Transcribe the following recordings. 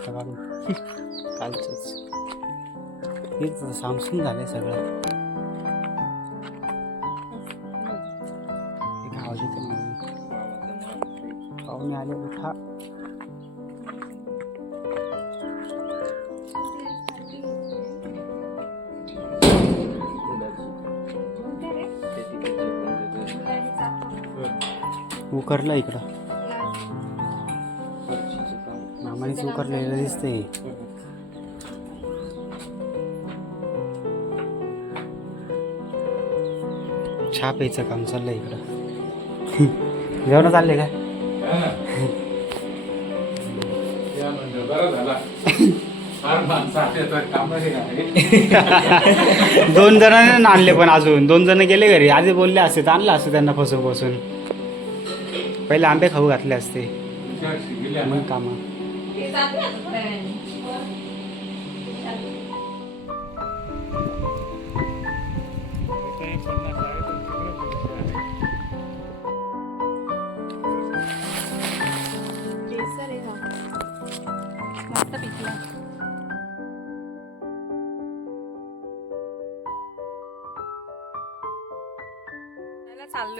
आता काढून कालचंच. हेच सामसून झालंय सगळं. एक आवाज येतो पाहुणे आले उठा. उकरलं इकडं. मामानेच उकरलेलं दिसतंय. छापेचं काम चाललंय इकडं. जेवण चाललंय काय? दोन जण आणले पण अजून. दोन जण गेले घरी. आधी बोलले असते तर आणलं असतं त्यांना फसून फसून पहिले आंबे खाऊ घातले असते. मग कामा.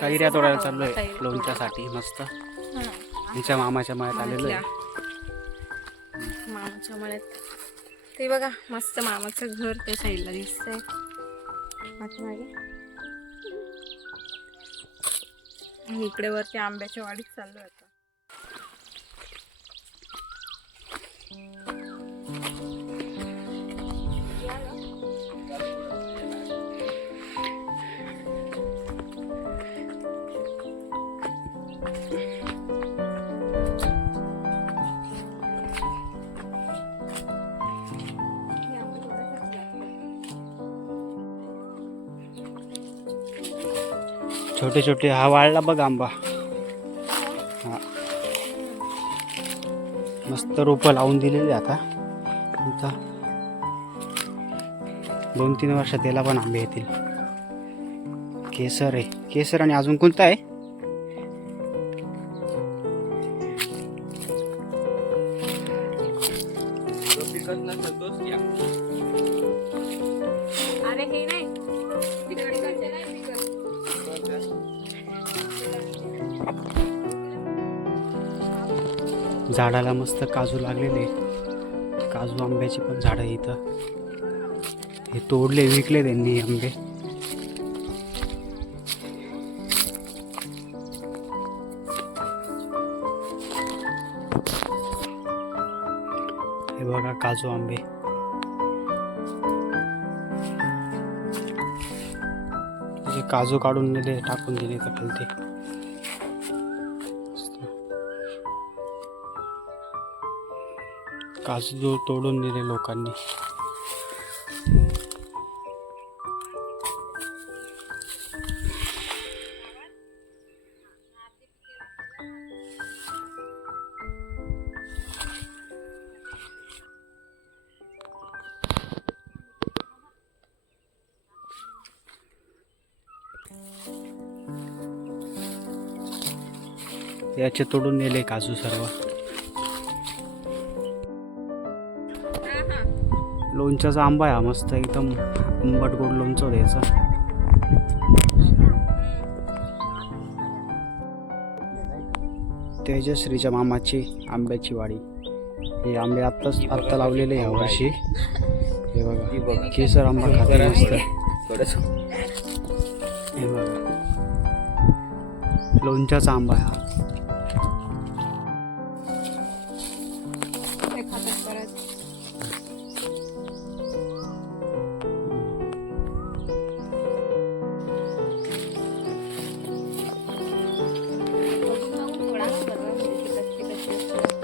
कैऱ्या तोडायला चाललोय. लोणच्यासाठी मस्त. तिच्या मामाच्या मळ्यात आलेलो आहे. मामाच्या मळ्यात. ते बघा मस्त मामाचं घर त्या साईडला दिसतंय. पाठीमागे आणि इकडे वरती आंब्याच्या वाडीत चाललो आता. हे छोटे छोटे हा वाळला बघ आंबा. हा. मस्त रोपं लावून दिलेली आता. आता दोन तीन वर्षात याला पण आंबे येतील. केसर आहे. केसर आणि अजून कोणता आहे? अरे हे नाही. झाडाला मस्त काजू लागलेले. काजू आंब्याची पण झाडं इथं. हे तोडले विकले त्यांनी आंबे. हे बघा काजू आंबे. काजू काढून दिले टाकून दिले तर खालती. काजू तोडून दिले लोकांनी. याचे तोडून नेले काजू सर्व. लोणच्याचा आंबा आहे हा मस्त एकदम आंबट गोड लोणचं द्यायचं तेजश्रीच्या मामाची आंब्याची वाडी. हे आंबे आत्ताच आत्ता लावलेले ह्या वर्षी. हे बघा केसर आंबा खाते मस्त. हे बघा. लोणच्याचा आंबा आहे हा.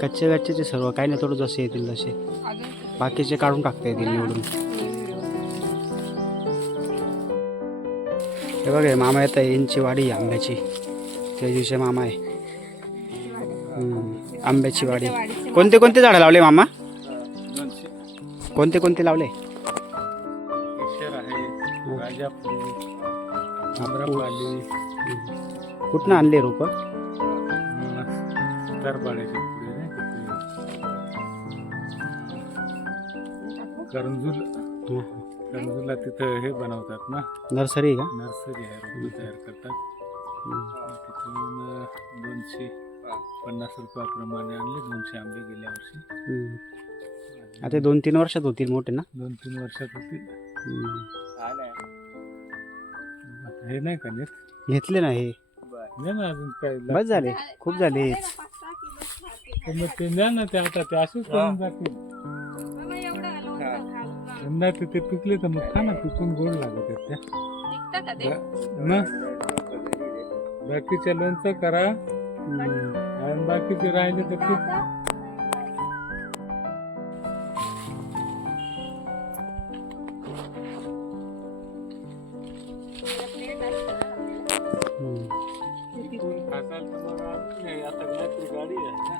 कच्चे कच्चेचे सर्व काही नाही थोडं जसे येतील तसे. बाकीचे काढून टाकता येतील निवडून. हे बघा मामा येत आहे यांची वाडी आंब्याची. त्या दिवशी मामा आहे. आंब्याची वाडी. कोणते कोणते झाडं लावले मामा? कोणते कोणते लावले? कुठनं आणले रोप? करंजूल करंजूला तिथं हे बनवतात ना? नर्सरी का? नर्सरी आहे रोपं तयार करतात. तिथून दोनशे पन्नास रुपयाप्रमाणे आणले दोनशे आंबे गेल्या वर्षी. आता दोन तीन वर्षात होतील मोठे ना? दोन तीन वर्षात होतील. हे नाही का नेत? घेतले ना हे. द्या ना अजून काय? बस झाले. खूप झाले. मग ते द्या ना ते आता ते असेच करून जातील. यंदा ते ते पिकले तर मग खा ना पिकून गोड लागत आहेत त्या. टिकतं का ते? बा- मग बाकीच्या लोणचं करा. आणि बाकीचे राहिले तर ते. हम्म. खासाल तर मग अजून नाही. आता नाहीतर गाडी आहे ना.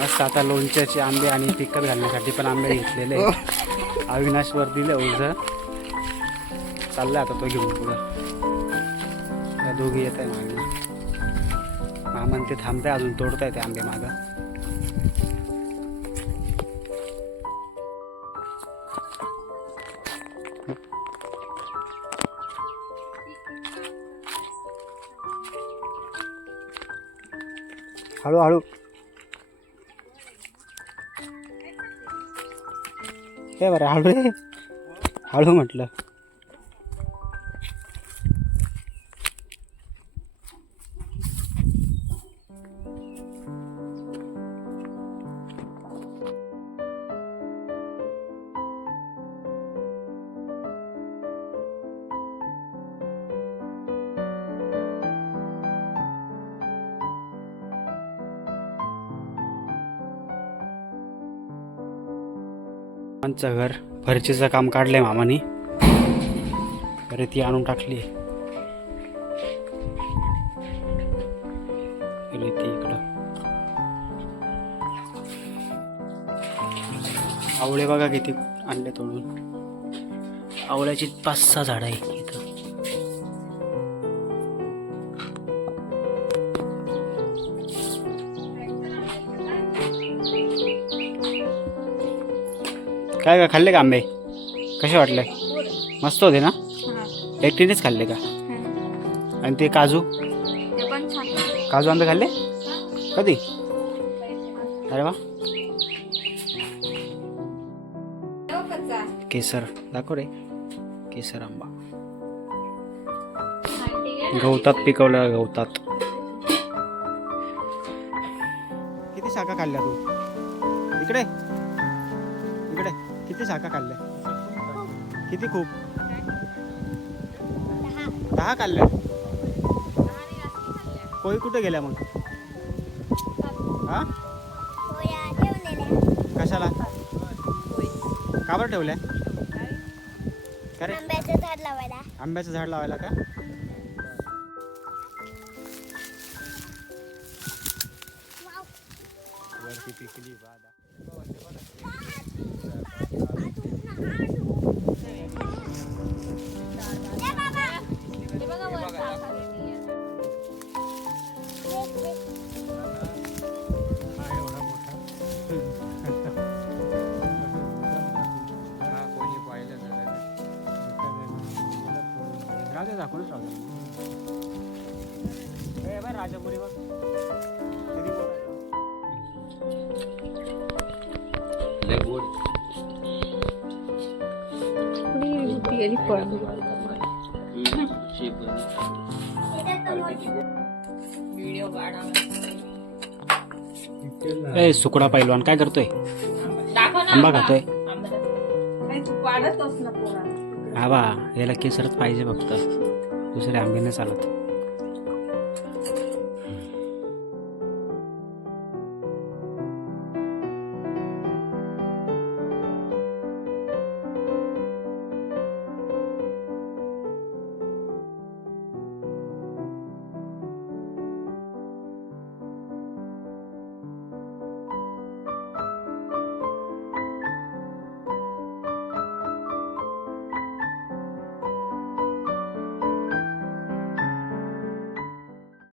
मस्त आता लोणच्याचे आंबे आणि तिखट घालण्यासाठी पण आंबे घेतलेले आहे. अविनाश वर दिले ओझ चाललाय आता तो घेऊन पुढं. त्या दोघी येत आहे मागणं मामन ते थांबताय अजून तोडताय ते आंबे मागं. हळूहळू. काय बरं हळू. रे हळू म्हटलं. मामांचं घर. फरचीचं काम काढलंय मामानी. रेती आणून टाकली. रेती इकडं. आवळे बघा किती आणले तोडून. आवळ्याची पाच सहा झाडं आहे इथं. काय का खाल्ले का आंबे? कसे वाटले? मस्त होते ना? एकटीनेच खाल्ले का? आणि ते काजू? ते पण छान काजू आंबे खाल्ले? कधी? अरे वा. केसर. दाखव रे. केसर आंबा. गवतात पिकवलं गवतात. किती शाखा खाल्ल्या तू? इकडे. किती शाखा खाल्ल्या किती खूप? दहा खाल्ल्या कोळी कुठे गेल्या मग? हा? कशाला? का बरं ठेवल्या? का रे आंब्याचं झाड लावायला. आंब्याचं झाड लावायला का? व्हिडिओ ए सुकडा पैलवान काय करतोय? दाखव ना. आंबा खातोय. हा बा याला केसरच पाहिजे फक्त. दुसरे आंबे नाही चालत.